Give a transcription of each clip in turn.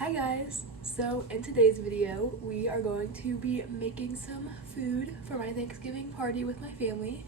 Hi guys! So in today's video, we are going to be making some food for my Thanksgiving party with my family.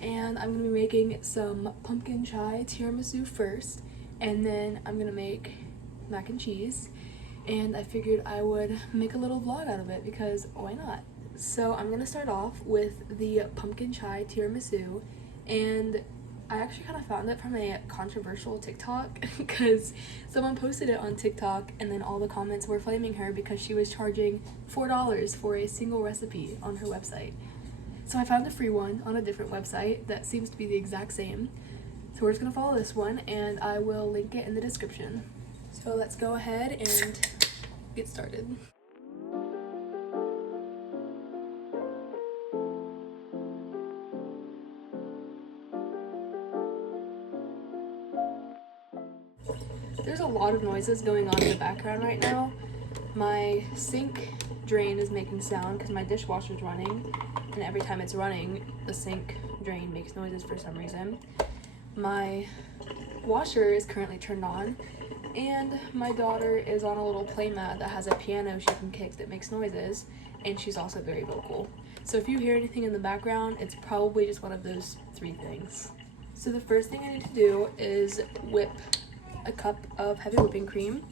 And I'm going to be making some pumpkin chai tiramisu first, and then I'm going to make mac and cheese. And I figured I would make a little vlog out of it because why not? So I'm going to start off with the pumpkin chai tiramisu, and I actually kind of found it from a controversial TikTok because someone posted it on TikTok and then all the comments were flaming her because she was charging $4 for a single recipe on her website. So I found a free one on a different website that seems to be the exact same. So we're just going to follow this one and I will link it in the description. So let's go ahead and get started. There's a lot of noises going on in the background right now. My sink drain is making sound because my dishwasher is running, and every time it's running, the sink drain makes noises for some reason. My washer is currently turned on, and my daughter is on a little playmat that has a piano she can kick that makes noises, and she's also very vocal. So if you hear anything in the background, it's probably just one of those three things. So the first thing I need to do is whip a cup of heavy whipping cream,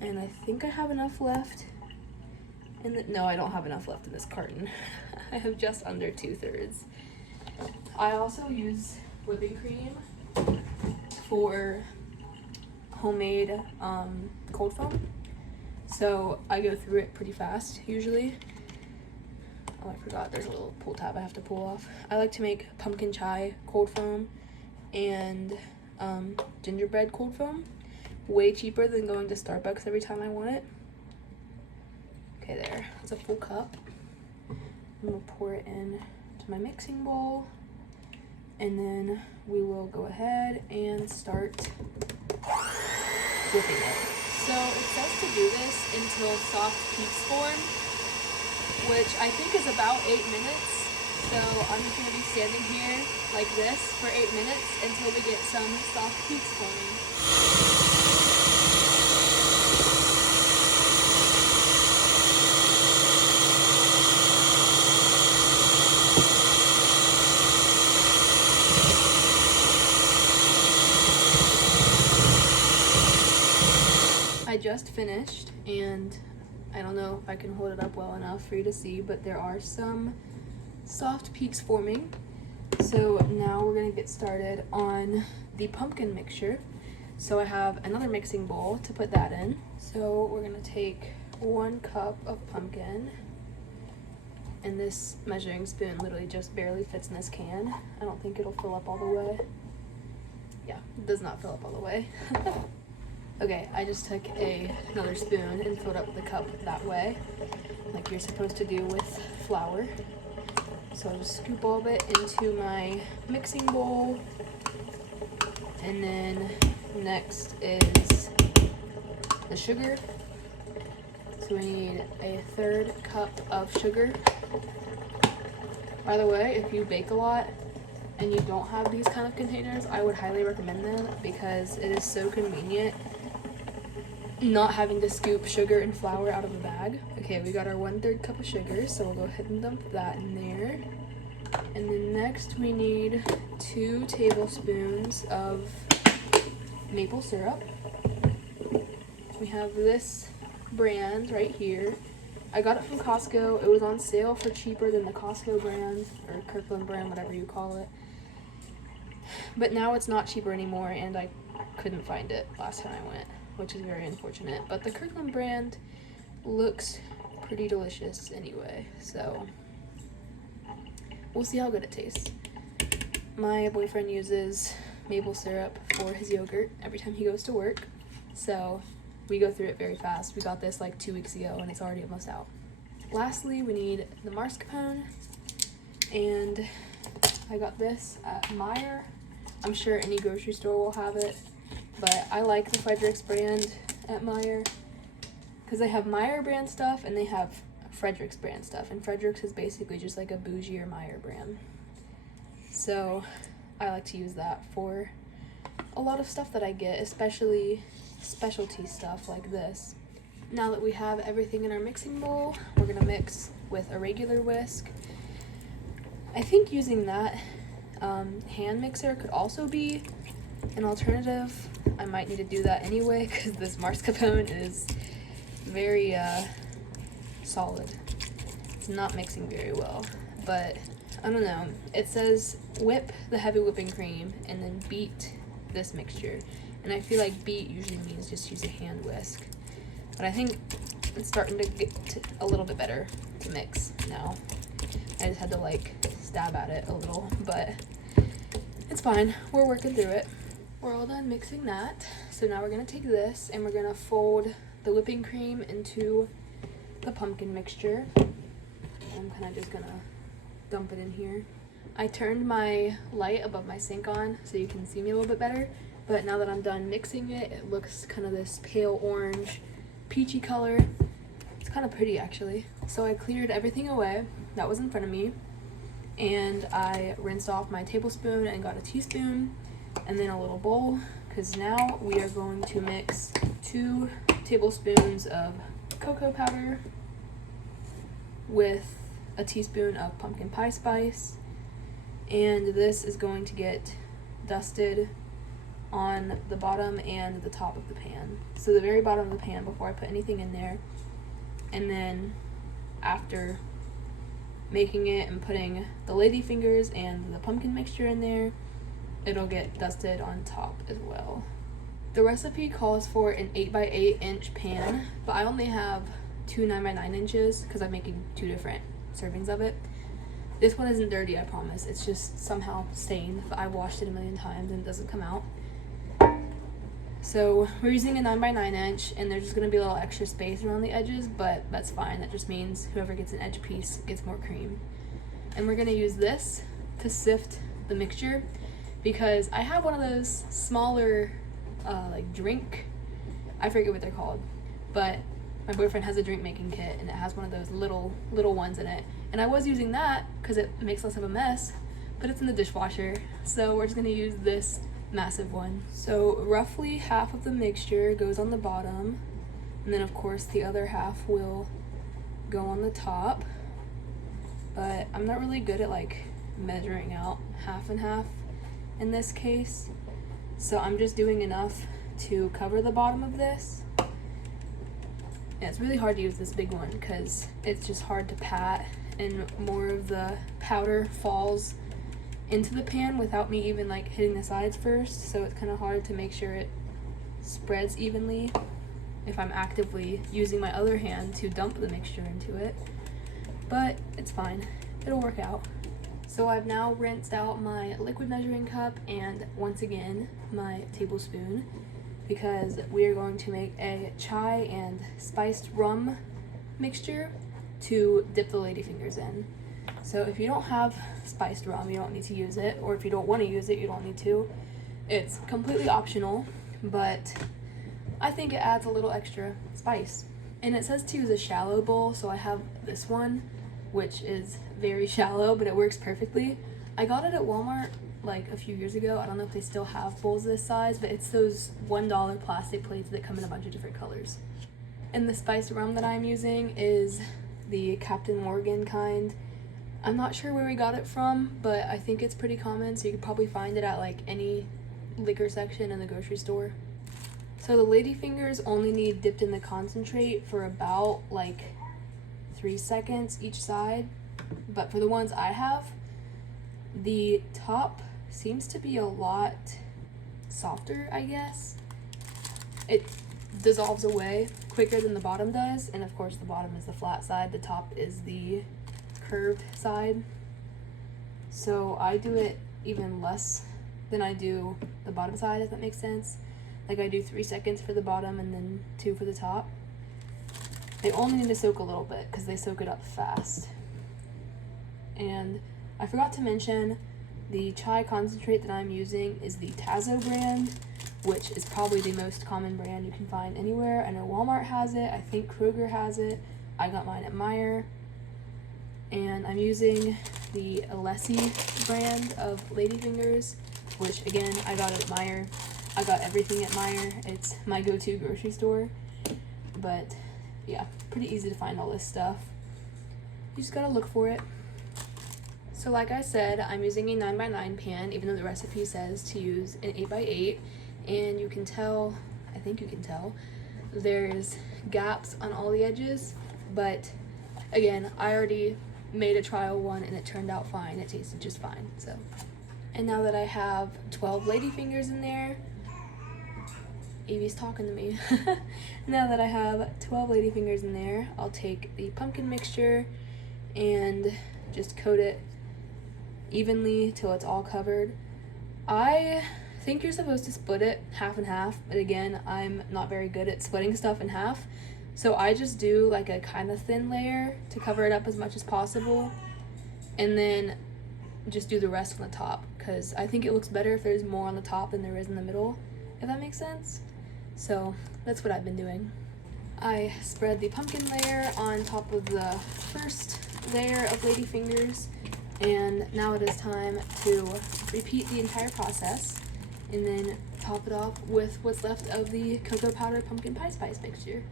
and I think I have enough left no, I don't have enough left in this carton. I have just under 2/3. I also use whipping cream for homemade cold foam, so I go through it pretty fast usually. Oh, I forgot there's a little pull tab I have to pull off. I like to make pumpkin chai cold foam and gingerbread cold foam. Way cheaper than going to Starbucks every time I want it. Okay, there. It's a full cup. I'm gonna pour it in to my mixing bowl, and then we will go ahead and start whipping it. So it says to do this until soft peaks form, which I think is about 8 minutes. So I'm just going to be standing here like this for 8 minutes until we get some soft peaks forming. I just finished, and I don't know if I can hold it up well enough for you to see, but there are some soft peaks forming. So now we're gonna get started on the pumpkin mixture. So I have another mixing bowl to put that in. So we're gonna take 1 cup of pumpkin, and this measuring spoon literally just barely fits in this can. I don't think it'll fill up all the way. Yeah, it does not fill up all the way. Okay, I just took another spoon and filled up the cup that way, like you're supposed to do with flour. So I'll just scoop all of it into my mixing bowl, and then next is the sugar. So we need a 1/3 cup of sugar. By the way, if you bake a lot and you don't have these kind of containers, I would highly recommend them because it is so convenient not having to scoop sugar and flour out of a bag. Okay, we got our 1/3 cup of sugar, so we'll go ahead and dump that in there. And then next we need 2 tablespoons of maple syrup. We have this brand right here. I got it from Costco. It was on sale for cheaper than the Costco brand, or Kirkland brand, whatever you call it. But now it's not cheaper anymore, and I couldn't find it last time I went, which is very unfortunate. But the Kirkland brand looks pretty delicious anyway, so we'll see how good it tastes. My boyfriend uses maple syrup for his yogurt every time he goes to work, so we go through it very fast. We got this like 2 weeks ago and it's already almost out. Lastly, we need the mascarpone, and I got this at Meijer. I'm sure any grocery store will have it, but I like the Frederick's brand at Meijer because they have Meijer brand stuff and they have Frederick's brand stuff, and Frederick's is basically just like a bougier Meijer brand. So I like to use that for a lot of stuff that I get, especially specialty stuff like this. Now that we have everything in our mixing bowl, we're gonna mix with a regular whisk. I think using that hand mixer could also be an alternative. I might need to do that anyway because this mascarpone is very solid. It's not mixing very well, but I don't know. It says whip the heavy whipping cream and then beat this mixture, and I feel like beat usually means just use a hand whisk, but I think it's starting to get a little bit better to mix now. I just had to like stab at it a little, but it's fine. We're working through it. We're all done mixing that. So now we're gonna take this and we're gonna fold the whipping cream into the pumpkin mixture. I'm kind of just gonna dump it in here. I turned my light above my sink on so you can see me a little bit better, but now that I'm done mixing it, it looks kind of this pale orange, peachy color. It's kind of pretty actually. So I cleared everything away that was in front of me, and I rinsed off my tablespoon and got a teaspoon and then a little bowl, because now we are going to mix 2 tablespoons of cocoa powder with a teaspoon of pumpkin pie spice, and this is going to get dusted on the bottom and the top of the pan. So the very bottom of the pan before I put anything in there, and then after making it and putting the ladyfingers and the pumpkin mixture in there, it'll get dusted on top as well. The recipe calls for an 8x8 inch pan, but I only have 2 9x9 inches because I'm making 2 different servings of it. This one isn't dirty, I promise. It's just somehow stained, but I've washed it a million times and it doesn't come out. So we're using a 9x9 inch, and there's just going to be a little extra space around the edges, but that's fine. That just means whoever gets an edge piece gets more cream. And we're going to use this to sift the mixture, because I have one of those smaller like drink, I forget what they're called, but my boyfriend has a drink making kit and it has one of those little ones in it, and I was using that because it makes less of a mess, but it's in the dishwasher, so we're just going to use this massive one. So roughly half of the mixture goes on the bottom, and then of course the other half will go on the top, but I'm not really good at like measuring out half and half in this case, so I'm just doing enough to cover the bottom of this. Yeah, it's really hard to use this big one because it's just hard to pat, and more of the powder falls into the pan without me even like hitting the sides first, so it's kind of hard to make sure it spreads evenly if I'm actively using my other hand to dump the mixture into it, but it's fine, it'll work out. So I've now rinsed out my liquid measuring cup and once again my tablespoon, because we are going to make a chai and spiced rum mixture to dip the ladyfingers in. So if you don't have spiced rum, you don't need to use it, or if you don't want to use it, you don't need to. It's completely optional, but I think it adds a little extra spice. And it says to use a shallow bowl, so I have this one, which is very shallow, but it works perfectly. I got it at Walmart like a few years ago. I don't know if they still have bowls this size, but it's those $1 plastic plates that come in a bunch of different colors. And the spiced rum that I'm using is the Captain Morgan kind. I'm not sure where we got it from, but I think it's pretty common, so you could probably find it at like any liquor section in the grocery store. So the ladyfingers only need dipped in the concentrate for about like 3 seconds each side, but for the ones I have, the top seems to be a lot softer, I guess. It dissolves away quicker than the bottom does, and of course the bottom is the flat side, the top is the curved side. So I do it even less than I do the bottom side, if that makes sense. Like I do 3 seconds for the bottom and then 2 for the top. They only need to soak a little bit because they soak it up fast. And I forgot to mention, the chai concentrate that I'm using is the Tazo brand, which is probably the most common brand you can find anywhere. I know Walmart has it, I think Kroger has it, I got mine at Meijer. And I'm using the Alessi brand of ladyfingers, which again, I got at Meijer. I got everything at Meijer. It's my go-to grocery store. But yeah, pretty easy to find all this stuff. You just gotta look for it. So like I said, I'm using a 9x9 pan, even though the recipe says to use an 8x8, and you can tell, I think you can tell, there's gaps on all the edges, but again, I already made a trial one and it turned out fine. It tasted just fine. So, and now that I have 12 ladyfingers in there, Evie's talking to me. Now that I have 12 ladyfingers in there, I'll take the pumpkin mixture and just coat it evenly till it's all covered. I think you're supposed to split it half and half, but again, I'm not very good at splitting stuff in half, so I just do like a kind of thin layer to cover it up as much as possible, and then just do the rest on the top, because I think it looks better if there's more on the top than there is in the middle, if that makes sense. So that's what I've been doing. I spread the pumpkin layer on top of the first layer of ladyfingers, and now it is time to repeat the entire process and then top it off with what's left of the cocoa powder pumpkin pie spice mixture.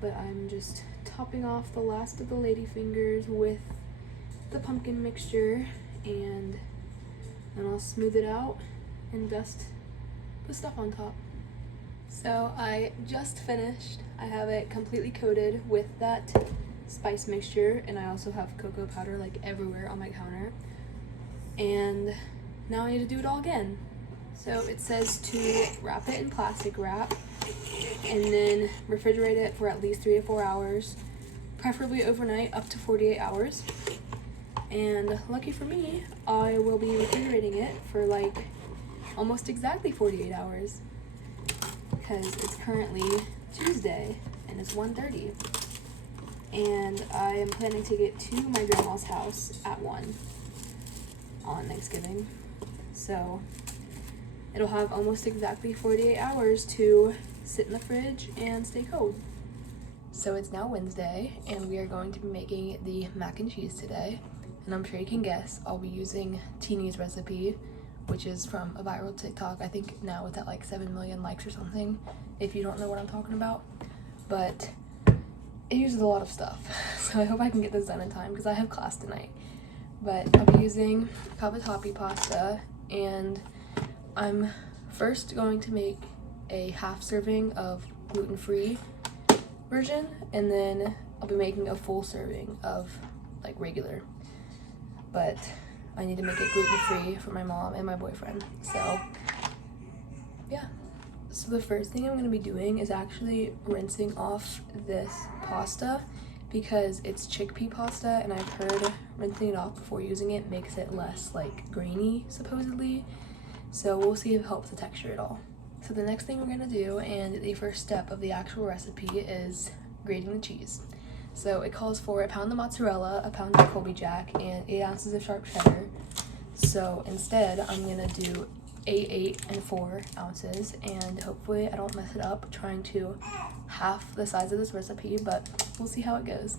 But I'm just topping off the last of the ladyfingers with the pumpkin mixture, and then I'll smooth it out and dust the stuff on top. So I just finished. I have it completely coated with that spice mixture, and I also have cocoa powder like everywhere on my counter. And now I need to do it all again. So it says to wrap it in plastic wrap and then refrigerate it for at least 3 to 4 hours, preferably overnight, up to 48 hours. And lucky for me, I will be refrigerating it for like almost exactly 48 hours because it's currently Tuesday and it's 1:30. And I am planning to get to my grandma's house at 1 on Thanksgiving. So it'll have almost exactly 48 hours to sit in the fridge and stay cold. So it's now Wednesday, and we are going to be making the mac and cheese today. And I'm sure you can guess, I'll be using Teeny's recipe, which is from a viral TikTok. I think now it's at like 7 million likes or something, if you don't know what I'm talking about. But it uses a lot of stuff, so I hope I can get this done in time because I have class tonight. But I'll be using cavatappi pasta, and I'm first going to make a half serving of gluten-free version, and then I'll be making a full serving of like regular. But I need to make it gluten-free for my mom and my boyfriend, so yeah. So the first thing I'm going to be doing is actually rinsing off this pasta because it's chickpea pasta, and I've heard rinsing it off before using it makes it less like grainy, supposedly. So we'll see if it helps the texture at all. So the next thing we're going to do, and the first step of the actual recipe, is grating the cheese. So it calls for a pound of mozzarella, a pound of Colby Jack, and 8 ounces of sharp cheddar. So instead, I'm going to do 8, and 4 ounces, and hopefully I don't mess it up trying to half the size of this recipe, but we'll see how it goes.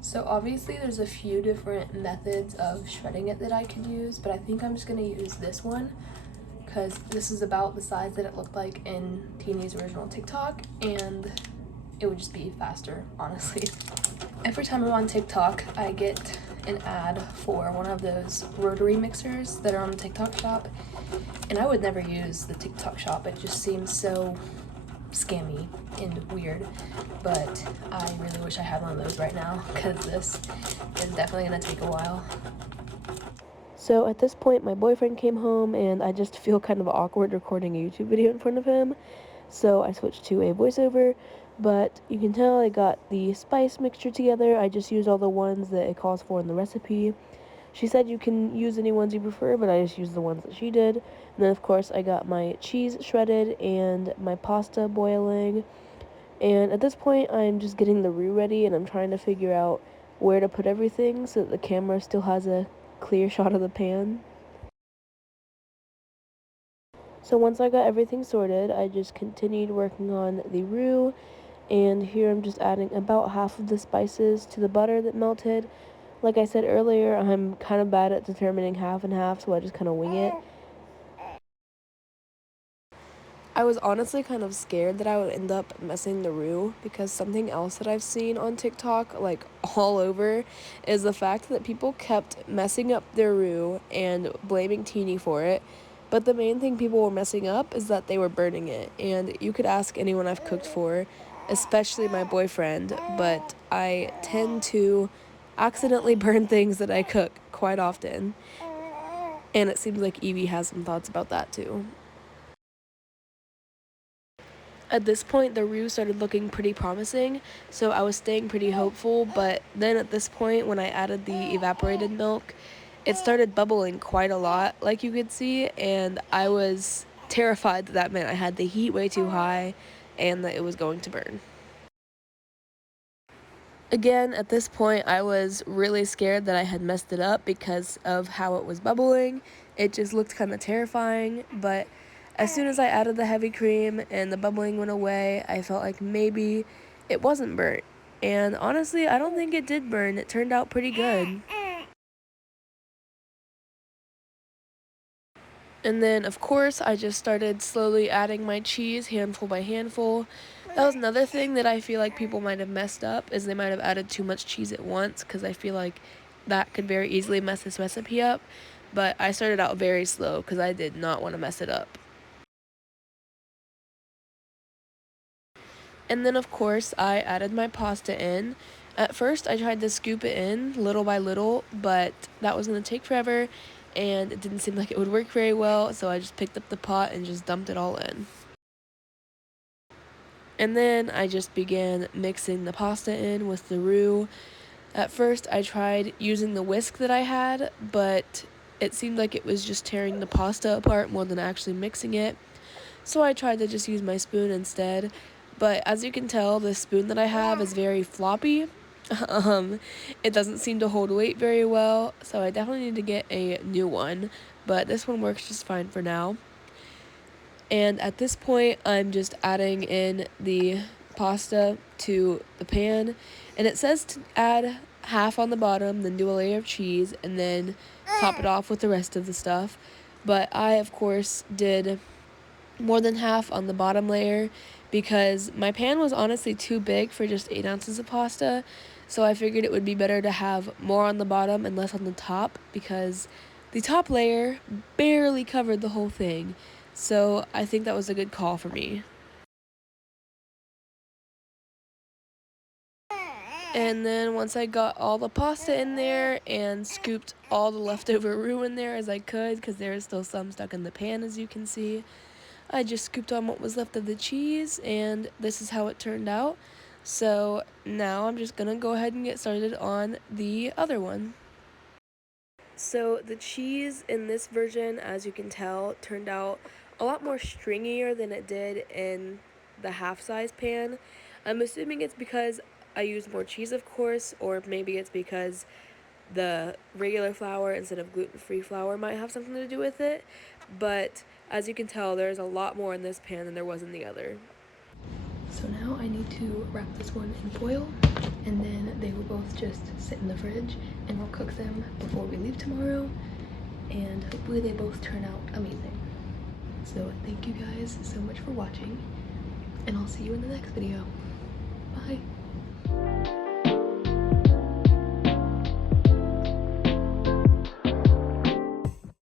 So obviously there's a few different methods of shredding it that I could use, but I think I'm just going to use this one because this is about the size that it looked like in Teeny's original TikTok, and it would just be faster, honestly. Every time I'm on TikTok, I get an ad for one of those rotary mixers that are on the TikTok shop, and I would never use the TikTok shop. It just seems so scammy and weird, but I really wish I had one of those right now because this is definitely gonna take a while. So at this point, my boyfriend came home, and I just feel kind of awkward recording a YouTube video in front of him, so I switched to a voiceover. But you can tell I got the spice mixture together. I just used all the ones that it calls for in the recipe. She said you can use any ones you prefer, but I just used the ones that she did. And then, of course, I got my cheese shredded and my pasta boiling. And at this point, I'm just getting the roux ready, and I'm trying to figure out where to put everything so that the camera still has a clear shot of the pan. So once I got everything sorted, I just continued working on the roux. And here I'm just adding about half of the spices to the butter that melted. Like I said earlier, I'm kind of bad at determining half and half, so I just kind of wing it. I was honestly kind of scared that I would end up messing the roux, because something else that I've seen on TikTok, like all over, is the fact that people kept messing up their roux and blaming Teeny for it. But the main thing people were messing up is that they were burning it. And you could ask anyone I've cooked for, especially my boyfriend, but I tend to accidentally burn things that I cook quite often. And it seems like Evie has some thoughts about that too. At this point, the roux started looking pretty promising, so I was staying pretty hopeful, but then at this point, when I added the evaporated milk, it started bubbling quite a lot, like you could see, and I was terrified that that meant I had the heat way too high and that it was going to burn. Again, at this point, I was really scared that I had messed it up because of how it was bubbling. It just looked kind of terrifying, but as soon as I added the heavy cream and the bubbling went away, I felt like maybe it wasn't burnt. And honestly, I don't think it did burn. It turned out pretty good. And then, of course, I just started slowly adding my cheese handful by handful. That was another thing that I feel like people might have messed up, is they might have added too much cheese at once, because I feel like that could very easily mess this recipe up. But I started out very slow because I did not want to mess it up. And then, of course, I added my pasta in. At first, I tried to scoop it in little by little, but that was going to take forever, and it didn't seem like it would work very well, so I just picked up the pot and just dumped it all in. And then I just began mixing the pasta in with the roux. At first, I tried using the whisk that I had, but it seemed like it was just tearing the pasta apart more than actually mixing it. So I tried to just use my spoon instead. But as you can tell, the spoon that I have is very floppy. It doesn't seem to hold weight very well, so I definitely need to get a new one. But this one works just fine for now. And at this point, I'm just adding in the pasta to the pan, and it says to add half on the bottom, then do a layer of cheese, and then top it off with the rest of the stuff. But I, of course, did more than half on the bottom layer because my pan was honestly too big for just 8 ounces of pasta, so I figured it would be better to have more on the bottom and less on the top, because the top layer barely covered the whole thing. So I think that was a good call for me. And then once I got all the pasta in there and scooped all the leftover roux in there as I could, because there is still some stuck in the pan, as you can see, I just scooped on what was left of the cheese, and this is how it turned out. So now I'm just gonna go ahead and get started on the other one. So the cheese in this version, as you can tell, turned out a lot more stringier than it did in the half-size pan. I'm assuming it's because I used more cheese, of course, or maybe it's because the regular flour instead of gluten-free flour might have something to do with it. But as you can tell, there's a lot more in this pan than there was in the other. So now I need to wrap this one in foil, and then they will both just sit in the fridge, and I'll cook them before we leave tomorrow, and hopefully they both turn out amazing. So thank you guys so much for watching, and I'll see you in the next video. Bye!